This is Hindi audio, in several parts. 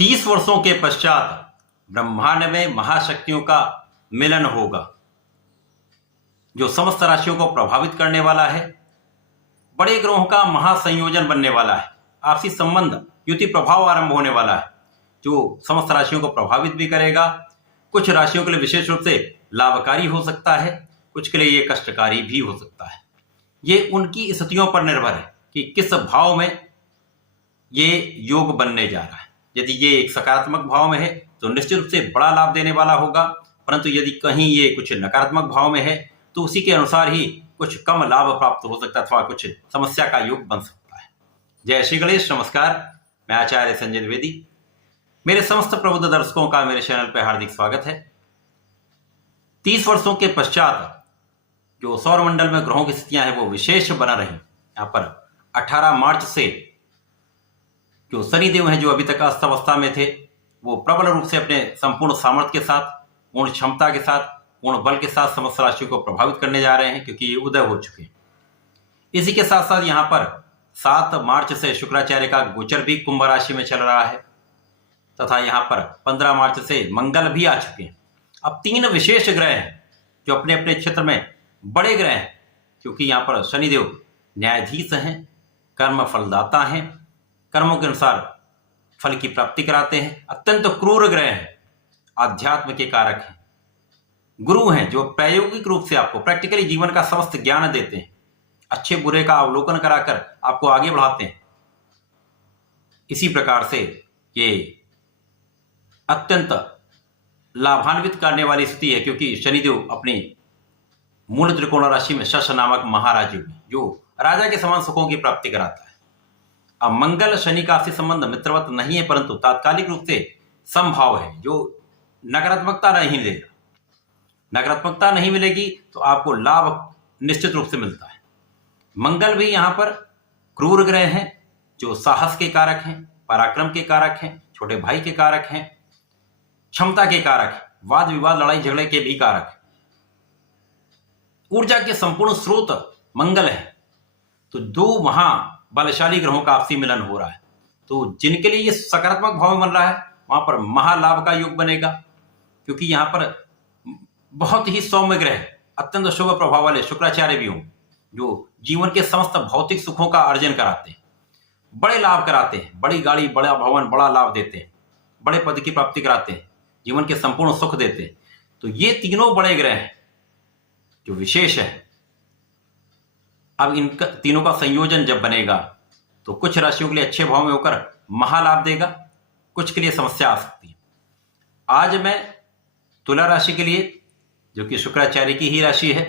30 वर्षों के पश्चात ब्रह्मांड में महाशक्तियों का मिलन होगा, जो समस्त राशियों को प्रभावित करने वाला है। बड़े ग्रहों का महासंयोजन बनने वाला है। आपसी संबंध युति प्रभाव आरंभ होने वाला है, जो समस्त राशियों को प्रभावित भी करेगा। कुछ राशियों के लिए विशेष रूप से लाभकारी हो सकता है, कुछ के लिए ये कष्टकारी भी हो सकता है। ये उनकी स्थितियों पर निर्भर है कि किस भाव में ये योग बनने जा रहा है। यदि ये एक सकारात्मक भाव में है तो निश्चित रूप से बड़ा लाभ देने वाला होगा, परंतु यदि कहीं ये कुछ नकारात्मक भाव में है तो उसी के अनुसार ही कुछ कम लाभ प्राप्त हो सकता है अथवा कुछ समस्या का योग बन सकता है। जय श्री गणेश। नमस्कार, मैं आचार्य संजय द्विवेदी। मेरे समस्त प्रबुद्ध दर्शकों का मेरे चैनल पर हार्दिक स्वागत है। 30 वर्षों के पश्चात जो सौरमंडल में ग्रहों की स्थितियां हैं वो विशेष बना रही। यहाँ पर 18 मार्च से जो शनिदेव हैं, जो अभी तक अस्त अवस्था में थे, वो प्रबल रूप से अपने संपूर्ण सामर्थ्य के साथ, पूर्ण क्षमता के साथ, पूर्ण बल के साथ समस्त राशियों को प्रभावित करने जा रहे हैं, क्योंकि ये उदय हो चुके हैं। इसी के साथ साथ यहाँ पर 7 मार्च से शुक्राचार्य का गोचर भी कुंभ राशि में चल रहा है, तथा यहाँ पर 15 मार्च से मंगल भी आ चुके हैं। अब 3 विशेष ग्रह हैं जो अपने अपने क्षेत्र में बड़े ग्रह हैं, क्योंकि यहाँ पर शनिदेव न्यायाधीश हैं, कर्म फलदाता हैं, कर्मों के अनुसार फल की प्राप्ति कराते हैं। अत्यंत क्रूर ग्रह हैं, आध्यात्म के कारक हैं, गुरु हैं जो प्रायोगिक रूप से आपको प्रैक्टिकली जीवन का समस्त ज्ञान देते हैं, अच्छे बुरे का अवलोकन कराकर आपको आगे बढ़ाते हैं। इसी प्रकार से ये अत्यंत लाभान्वित करने वाली स्थिति है, क्योंकि शनिदेव अपनी मूल त्रिकोण राशि में शश नामक महाराज योग है, जो राजा के समान सुखों की प्राप्ति कराता है। अब मंगल शनि का आपसी संबंध मित्रवत नहीं है, परंतु तात्कालिक रूप से समभाव है, जो नकारात्मकता नहीं देगा। नकारात्मकता नहीं मिलेगी तो आपको लाभ निश्चित रूप से मिलता है। मंगल भी यहाँ पर क्रूर ग्रह हैं, जो साहस के कारक हैं, पराक्रम के कारक हैं, छोटे भाई के कारक हैं, क्षमता के कारक हैं, वाद विवाद लड़ाई झगड़े के भी कारक हैं। ऊर्जा के संपूर्ण स्रोत मंगल है, तो 2 महाबलशाली ग्रहों का आपसी मिलन हो रहा है। तो जिनके लिए ये सकारात्मक भाव में बन रहा है वहां पर महालाभ का योग बनेगा, क्योंकि यहां पर बहुत ही सौम्य ग्रह, अत्यंत शुभ प्रभाव वाले शुक्राचार्य भी हों, जो जीवन के समस्त भौतिक सुखों का अर्जन कराते हैं, बड़े लाभ कराते हैं, बड़ी गाड़ी, बड़ा भवन, बड़ा लाभ देते हैं, बड़े पद की प्राप्ति कराते हैं, जीवन के संपूर्ण सुख देते हैं। तो ये तीनों बड़े ग्रह हैं जो विशेष है। अब इन तीनों का संयोजन जब बनेगा तो कुछ राशियों के लिए अच्छे भाव में होकर महालाभ देगा, कुछ के लिए समस्या आ सकती है। आज मैं तुला राशि के लिए, जो कि शुक्राचार्य की ही राशि है,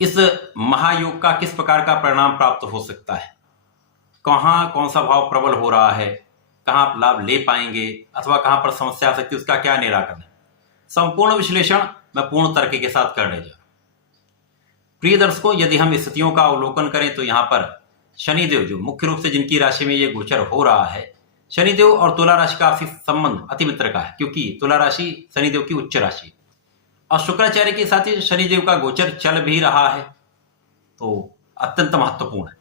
इस महायोग का किस प्रकार का परिणाम प्राप्त हो सकता है, कहां कौन सा भाव प्रबल हो रहा है, कहां आप लाभ ले पाएंगे अथवा कहां पर समस्या आ सकती है, उसका क्या निराकरण है, संपूर्ण विश्लेषण मैं पूर्ण तर्क के साथ करने जा रहा हूं। प्रिय दर्शकों, यदि हम स्थितियों का अवलोकन करें तो यहाँ पर शनिदेव, जो मुख्य रूप से जिनकी राशि में ये गोचर हो रहा है, शनिदेव और तुला राशि का आपसी संबंध अति मित्र का है, क्योंकि तुला राशि शनिदेव की उच्च राशि और शुक्राचार्य के साथ ही शनिदेव का गोचर चल भी रहा है, तो अत्यंत महत्वपूर्ण है।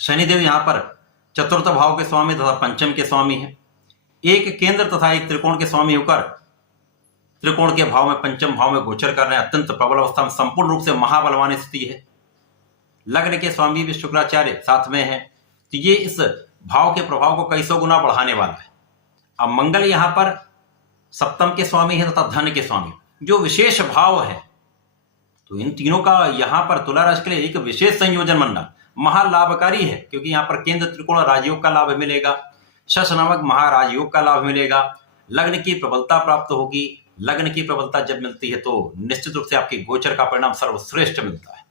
शनिदेव यहाँ पर चतुर्थ भाव के स्वामी तथा पंचम के स्वामी है, एक केंद्र तथा एक त्रिकोण के स्वामी होकर त्रिकोण के भाव में, पंचम भाव में गोचर कर रहे हैं। अत्यंत प्रबल अवस्था में संपूर्ण रूप से महाबलवान स्थिति है। लग्न के स्वामी भी शुक्राचार्य साथ में है, तो ये इस भाव के प्रभाव को कई सौ गुना बढ़ाने वाला है। अब मंगल यहाँ पर सप्तम के स्वामी है तथा धन के स्वामी, जो विशेष भाव है। तो इन तीनों का यहाँ पर तुला राशि के लिए एक विशेष संयोजन बनना महालाभकारी है, क्योंकि यहाँ पर केंद्र त्रिकोण राजयोग का लाभ मिलेगा, शश नामक महाराजयोग का लाभ मिलेगा, लग्न की प्रबलता प्राप्त होगी। लग्न की प्रबलता जब मिलती है तो निश्चित रूप से आपके गोचर का परिणाम सर्वश्रेष्ठ मिलता है।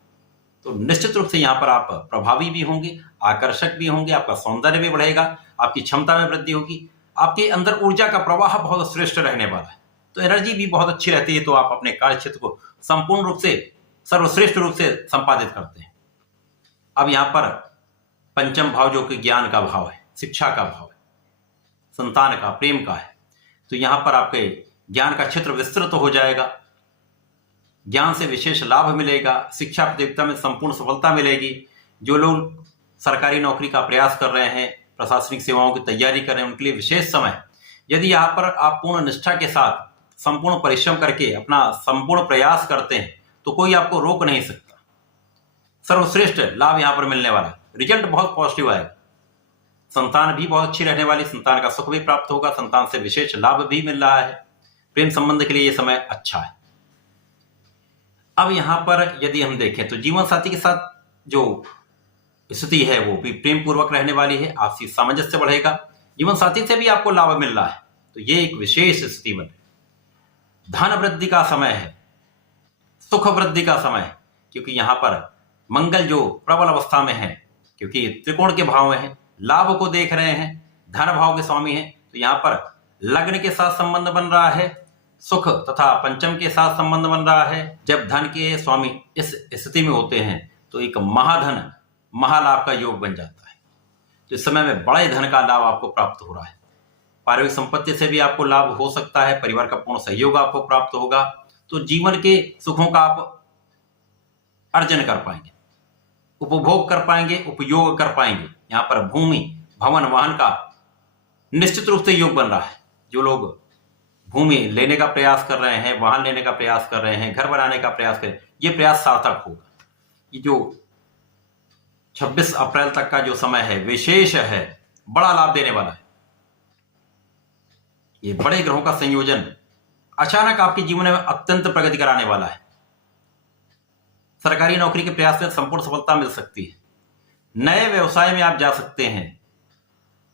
तो निश्चित रूप से यहाँ पर आप प्रभावी भी होंगे, आकर्षक भी होंगे, आपका सौंदर्य भी बढ़ेगा, आपकी क्षमता में वृद्धि होगी, आपके अंदर ऊर्जा का प्रवाह बहुत श्रेष्ठ रहने वाला है, तो एनर्जी भी बहुत अच्छी रहती है। तो आप अपने कार्य क्षेत्र को संपूर्ण रूप से सर्वश्रेष्ठ रूप से संपादित करते हैं। अब यहाँ पर पंचम भाव, जो कि ज्ञान का भाव है, शिक्षा का भाव है, संतान का, प्रेम का है, तो यहाँ पर आपके ज्ञान का क्षेत्र विस्तृत हो जाएगा, ज्ञान से विशेष लाभ मिलेगा, शिक्षा प्रतियोगिता में संपूर्ण सफलता मिलेगी। जो लोग सरकारी नौकरी का प्रयास कर रहे हैं, प्रशासनिक सेवाओं की तैयारी कर रहे हैं उनके लिए विशेष समय। यदि यहाँ पर आप पूर्ण निष्ठा के साथ संपूर्ण परिश्रम करके अपना संपूर्ण प्रयास करते हैं तो कोई आपको रोक नहीं सकता। सर्वश्रेष्ठ लाभ यहाँ पर मिलने वाला है, रिजल्ट बहुत पॉजिटिव आएगा, संतान भी बहुत अच्छी रहने वाली, संतान का सुख भी प्राप्त होगा, संतान से विशेष लाभ भी मिल रहा है, प्रेम संबंध के लिए ये समय अच्छा है। अब यहां पर यदि हम देखें तो जीवन साथी के साथ जो स्थिति है वो भी प्रेम पूर्वक रहने वाली है, आपसी सामंजस्य बढ़ेगा, जीवन साथी से भी आपको लाभ मिल रहा है, तो ये एक विशेष स्थिति बने। धन वृद्धि का समय है, सुख वृद्धि का समय है, क्योंकि यहां पर मंगल जो प्रबल अवस्था में है, क्योंकि त्रिकोण के भाव में है, लाभ को देख रहे हैं, धन भाव के स्वामी हैं, तो यहां पर लग्न के साथ संबंध बन रहा है, सुख तथा पंचम के साथ संबंध बन रहा है। जब धन के स्वामी इस स्थिति में होते हैं तो एक महाधन महालाभ का योग बन जाता है। तो इस समय में बड़े धन का लाभ आपको प्राप्त हो रहा है, पारिवारिक संपत्ति से भी आपको लाभ हो सकता है, परिवार का पूर्ण सहयोग आपको प्राप्त होगा, तो जीवन के सुखों का आप अर्जन कर पाएंगे, उपभोग कर पाएंगे, उपयोग कर पाएंगे। यहाँ पर भूमि भवन वाहन का निश्चित रूप से योग बन रहा है। जो लोग भूमि लेने का प्रयास कर रहे हैं, वाहन लेने का प्रयास कर रहे हैं, घर बनाने का प्रयास कर रहे हैं, ये प्रयास सार्थक होगा। ये जो 26 अप्रैल तक का जो समय है विशेष है, बड़ा लाभ देने वाला है। ये बड़े ग्रहों का संयोजन अचानक आपके जीवन में अत्यंत प्रगति कराने वाला है। सरकारी नौकरी के प्रयास में संपूर्ण सफलता मिल सकती है, नए व्यवसाय में आप जा सकते हैं,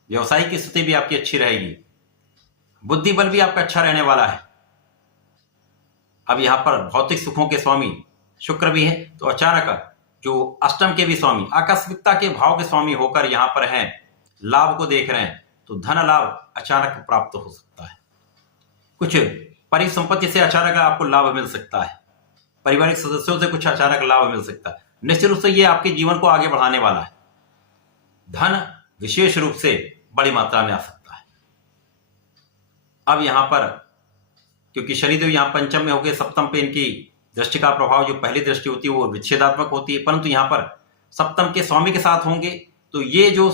व्यवसाय की स्थिति भी आपकी अच्छी रहेगी, बुद्धि बल भी आपका अच्छा रहने वाला है। अब यहां पर भौतिक सुखों के स्वामी शुक्र भी है, तो अचानक जो अष्टम के भी स्वामी आकस्मिकता के भाव के स्वामी होकर यहां पर हैं, लाभ को देख रहे हैं, तो धन लाभ अचानक प्राप्त हो सकता है। कुछ परिसंपत्ति से अचानक आपको लाभ मिल सकता है, पारिवारिक सदस्यों से कुछ अचानक लाभ मिल सकता है। निश्चित रूप से ये आपके जीवन को आगे बढ़ाने वाला है। धन विशेष रूप से बड़ी मात्रा में आ सकता है। अब यहां पर क्योंकि शनिदेव यहां पंचम में होकर सप्तम पे इनकी दृष्टि का प्रभाव, जो पहली दृष्टि होती है वो विच्छेदात्मक होती है, परंतु यहां पर सप्तम के स्वामी के साथ होंगे तो ये जो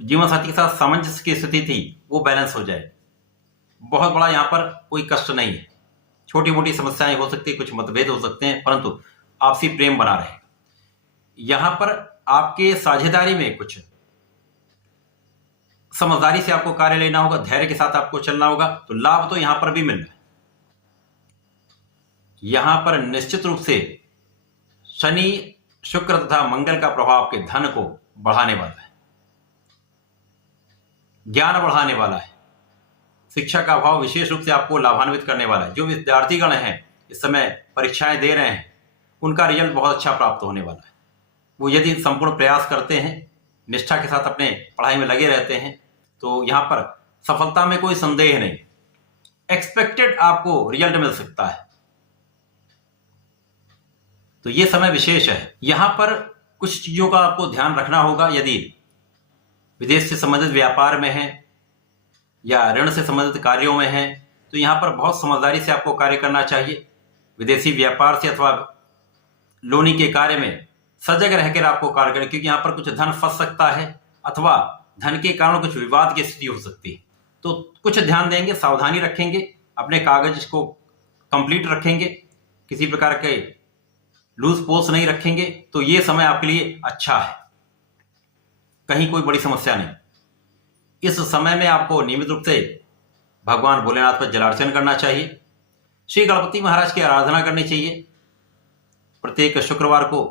जीवन साथी के साथ सामंजस्य की स्थिति थी वो बैलेंस हो जाए। बहुत बड़ा यहां पर कोई कष्ट नहीं है, छोटी मोटी समस्याएं हो सकती है, कुछ मतभेद हो सकते हैं, परंतु आपसी प्रेम बना रहे। यहां पर आपके साझेदारी में कुछ समझदारी से आपको कार्य लेना होगा, धैर्य के साथ आपको चलना होगा, तो लाभ तो यहां पर भी मिल रहा है। यहां पर निश्चित रूप से शनि शुक्र तथा मंगल का प्रभाव आपके धन को बढ़ाने वाला है, ज्ञान बढ़ाने वाला है, शिक्षा का भाव विशेष रूप से आपको लाभान्वित करने वाला है। जो विद्यार्थीगण हैं इस समय परीक्षाएं दे रहे हैं उनका रिजल्ट बहुत अच्छा प्राप्त होने वाला है। वो यदि संपूर्ण प्रयास करते हैं, निष्ठा के साथ अपने पढ़ाई में लगे रहते हैं, तो यहाँ पर सफलता में कोई संदेह नहीं, एक्सपेक्टेड आपको रिजल्ट मिल सकता है। तो ये समय विशेष है। यहां पर कुछ चीजों का आपको ध्यान रखना होगा। यदि विदेश से संबंधित व्यापार में है या ऋण से संबंधित कार्यों में है तो यहां पर बहुत समझदारी से आपको कार्य करना चाहिए। विदेशी व्यापार से अथवा लोनी के कार्य में सजग रहकर आपको कार्य करें, क्योंकि यहां पर कुछ धन फंस सकता है अथवा धन के कारण कुछ विवाद की स्थिति हो सकती है। तो कुछ ध्यान देंगे, सावधानी रखेंगे, अपने कागज को कंप्लीट रखेंगे, किसी प्रकार के लूज पोस्ट नहीं रखेंगे, तो ये समय आपके लिए अच्छा है, कहीं कोई बड़ी समस्या नहीं। इस समय में आपको नियमित रूप से भगवान भोलेनाथ पर जलार्चन करना चाहिए, श्री गणपति महाराज की आराधना करनी चाहिए। प्रत्येक शुक्रवार को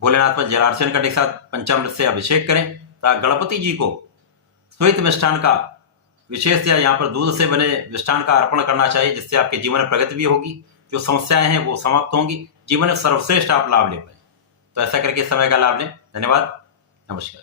भोलेनाथ पर जलार्चन करने के साथ पंचामृत से अभिषेक करें तथा गणपति जी को श्वेत मिष्ठान का विशेष या यहाँ पर दूध से बने मिष्ठान का अर्पण करना चाहिए, जिससे आपके जीवन में प्रगति भी होगी, जो समस्याएं हैं वो समाप्त होंगी, जीवन में सर्वश्रेष्ठ आप लाभ ले पाए। तो ऐसा करके समय का लाभ लें। धन्यवाद, नमस्कार।